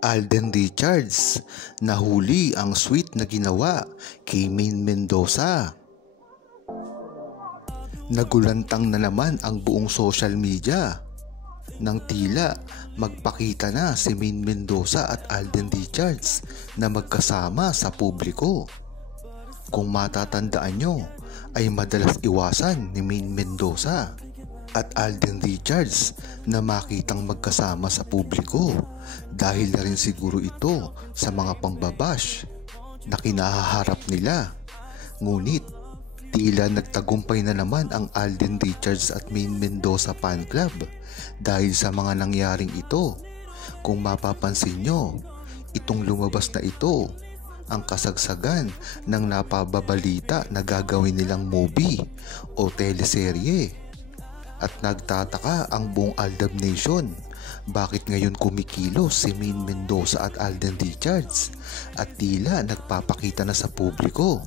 Alden Richards, nahuli ang sweet na ginawa kay Maine Mendoza. Nagulantang na naman ang buong social media nang tila magpakita na si Maine Mendoza at Alden Richards na magkasama sa publiko. Kung matatandaan nyo, ay madalas iwasan ni Maine Mendoza at Alden Richards na makitang magkasama sa publiko dahil na rin siguro ito sa mga pangbabash na kinahaharap nila. Ngunit tila nagtagumpay na naman ang Alden Richards at Maine Mendoza fan club dahil sa mga nangyaring ito. Kung mapapansin nyo, itong lumabas na ito ang kasagsagan ng napababalita na gagawin nilang movie o teleserye. At nagtataka ang buong Aldab Nation, bakit ngayon kumikilos si Maine Mendoza at Alden Richards at tila nagpapakita na sa publiko.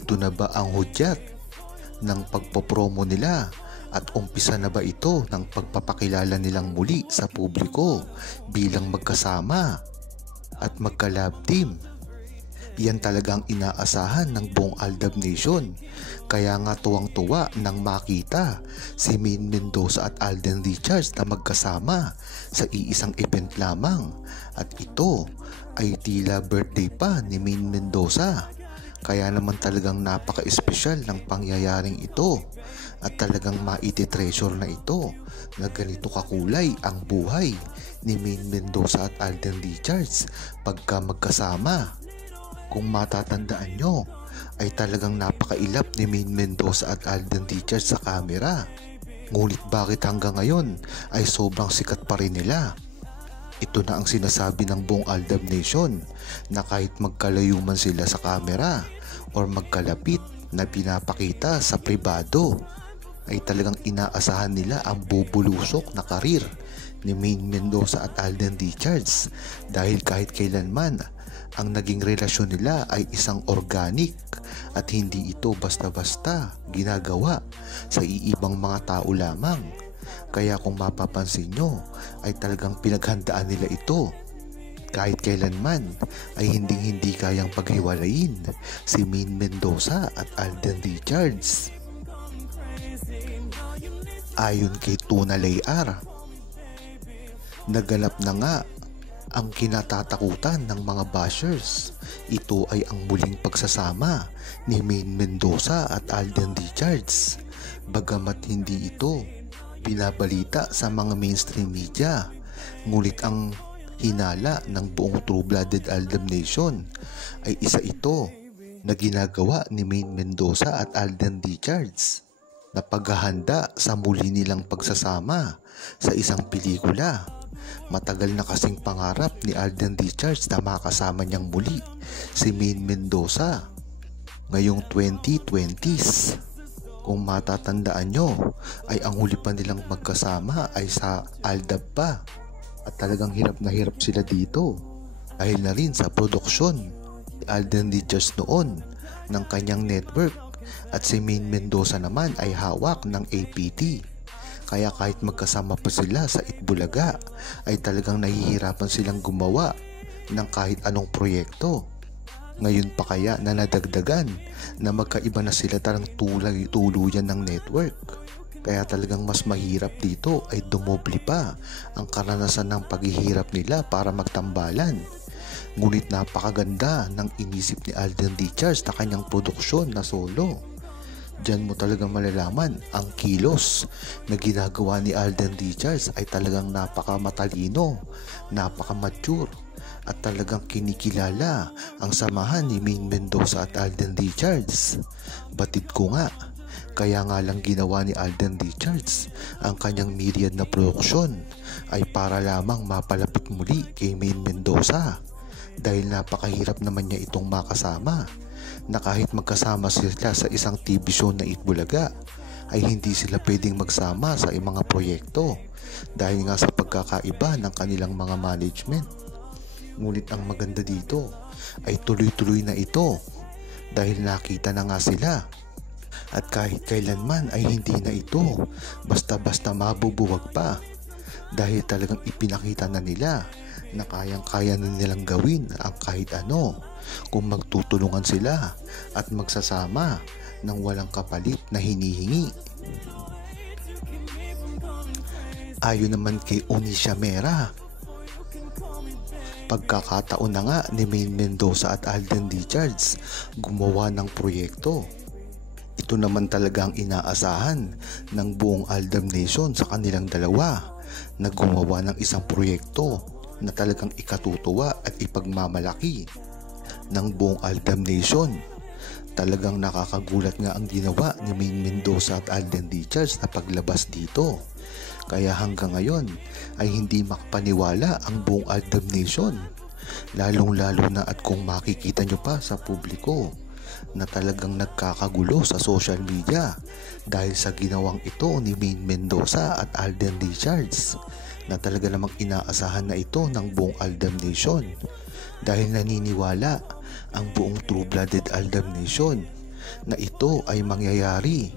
Ito na ba ang hudyat ng pagpopromo nila at umpisa na ba ito ng pagpapakilala nilang muli sa publiko bilang magkasama at magka-love team? Yan talagang inaasahan ng buong Aldab Nation. Kaya nga tuwang-tuwa nang makita si Maine Mendoza at Alden Richards na magkasama sa iisang event lamang. At ito ay tila birthday pa ni Maine Mendoza. Kaya naman talagang napaka-espesyal ng pangyayaring ito at talagang maiti-treasure na ito na ganito kakulay ang buhay ni Maine Mendoza at Alden Richards pagka magkasama. Kung matatandaan nyo, ay talagang napakailap ni Maine Mendoza at Alden Richards sa camera. Ngunit bakit hanggang ngayon ay sobrang sikat pa rin nila? Ito na ang sinasabi ng buong Aldab Nation na kahit magkalayo man sila sa camera or magkalapit na pinapakita sa pribado, ay talagang inaasahan nila ang bubulusok na karir ni Maine Mendoza at Alden Richards dahil kahit kailanman ang naging relasyon nila ay isang organic at hindi ito basta-basta ginagawa sa iibang mga tao lamang. Kaya kung mapapansin nyo ay talagang pinaghandaan nila ito. Kahit kailanman ay hindi kayang paghiwalayin si Maine Mendoza at Alden Richards. Ayon kay Tuna Layar, naganap na nga ang kinatatakutan ng mga bashers. Ito ay ang muling pagsasama ni Maine Mendoza at Alden Richards. Bagamat hindi ito binabalita sa mga mainstream media, ngunit ang hinala ng buong True-Blooded Aldab Nation ay isa ito na ginagawa ni Maine Mendoza at Alden Richards na paghahanda sa muli nilang pagsasama sa isang pelikula. Matagal na kasing pangarap ni Alden Richards na makasama niyang muli si Maine Mendoza ngayong 2020s. Kung matatandaan nyo, ay ang huli pa nilang magkasama ay sa Aldab pa. At talagang hirap na hirap sila dito dahil na rin sa produksyon ni Alden Richards noon ng kanyang network at si Maine Mendoza naman ay hawak ng APT. Kaya kahit magkasama pa sila sa Itbulaga ay talagang nahihirapan silang gumawa ng kahit anong proyekto. Ngayon pa kaya na nadagdagan na magkaiba na sila tarang tuluyan ng network. Kaya talagang mas mahirap dito ay dumoble pa ang karanasan ng paghihirap nila para magtambalan. Ngunit napakaganda ng inisip ni Alden Richards na kanyang produksyon na solo. Diyan mo talagang malalaman ang kilos na ginagawa ni Alden Richards ay talagang napakamatalino, napakamature at talagang kinikilala ang samahan ni Maine Mendoza at Alden Richards. Batid ko nga, kaya nga lang ginawa ni Alden Richards ang kanyang myriad na produksyon ay para lamang mapalapit muli kay Maine Mendoza dahil napakahirap naman niya itong makasama na kahit magkasama sila sa isang TV show na Itbulaga ay hindi sila pwedeng magsama sa mga proyekto dahil nga sa pagkakaiba ng kanilang mga management. Ngunit ang maganda dito ay tuloy-tuloy na ito dahil nakita na nga sila at kahit kailanman ay hindi na ito basta-basta mabubuwag pa dahil talagang ipinakita na nila na kayang-kaya na nilang gawin ang kahit ano kung magtutulungan sila at magsasama ng walang kapalit na hinihingi. Ayon naman kay Onisha Mera, pagkakataon na nga ni Maine Mendoza at Alden Richards gumawa ng proyekto. Ito naman talaga ang inaasahan ng buong Aldam Nation sa kanilang dalawa na gumawa ng isang proyekto na talagang ikatutuwa at ipagmamalaki ng buong Aldam Nation. Talagang nakakagulat nga ang ginawa ni Maine Mendoza at Alden Richards na paglabas dito. Kaya hanggang ngayon ay hindi makapaniwala ang buong Aldam Nation. Lalong-lalo na at kung makikita nyo pa sa publiko na talagang nagkakagulo sa social media dahil sa ginawang ito ni Maine Mendoza at Alden Richards na talaga namang inaasahan na ito ng buong Aldam Nation dahil naniniwala ang buong True-Blooded Aldam Nation na ito ay mangyayari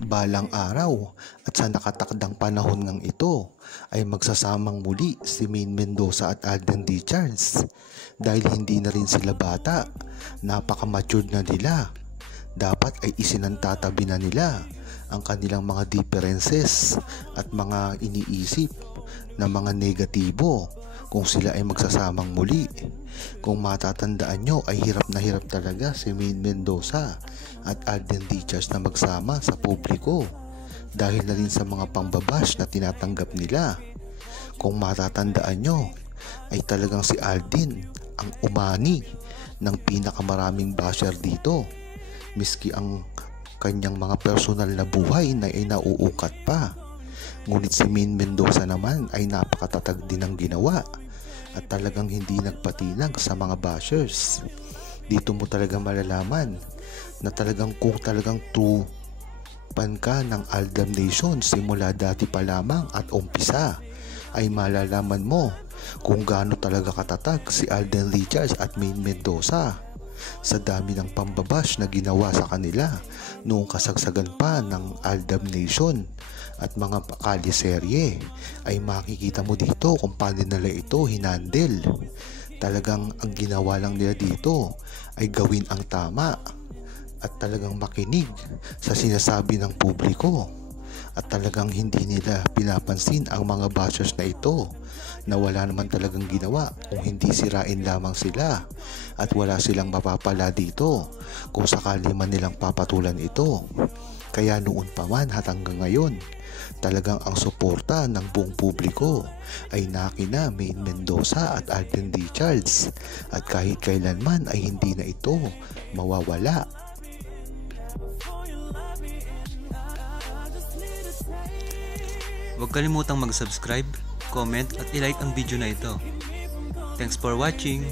balang araw at sa nakatakdang panahon ng ito ay magsasamang muli si Maine Mendoza at Alden Richards dahil hindi na rin sila bata, napaka-matured na nila. Dapat ay isinantatabi na nila ang kanilang mga differences at mga iniisip na mga negatibo kung sila ay magsasamang muli. Kung matatandaan nyo ay hirap na hirap talaga si Maine Mendoza at Alden Richards na magsama sa publiko dahil na rin sa mga pambabash na tinatanggap nila. Kung matatandaan nyo ay talagang si Alden ang umani ng pinakamaraming basher dito, miski ang kanyang mga personal na buhay na ay nauukat pa. Ngunit si Maine Mendoza naman ay napakatatag din ang ginawa at talagang hindi nagpatinag sa mga bashers. Dito mo talaga malalaman na talagang kung talagang true fan ka ng Aldam Nation simula dati pa lamang at umpisa, ay malalaman mo kung gaano talaga katatag si Alden Richards at Maine Mendoza. Sa dami ng pambabash na ginawa sa kanila noong kasagsagan pa ng Aldam Nation at mga kaliserye, ay makikita mo dito kung paano nila ito hinandle. Talagang ang ginawa lang nila dito ay gawin ang tama at talagang makinig sa sinasabi ng publiko at talagang hindi nila pinapansin ang mga bashers na ito na wala naman talagang ginawa kung hindi sirain lamang sila at wala silang mapapala dito kung sakali man nilang papatulan ito. Kaya noon pa man at hanggang ngayon, talagang ang suporta ng buong publiko ay nakina Maine Mendoza at Alden Richards at kahit kailanman ay hindi na ito mawawala. Huwag kalimutang mag-subscribe, comment at i-like ang video na ito. Thanks for watching!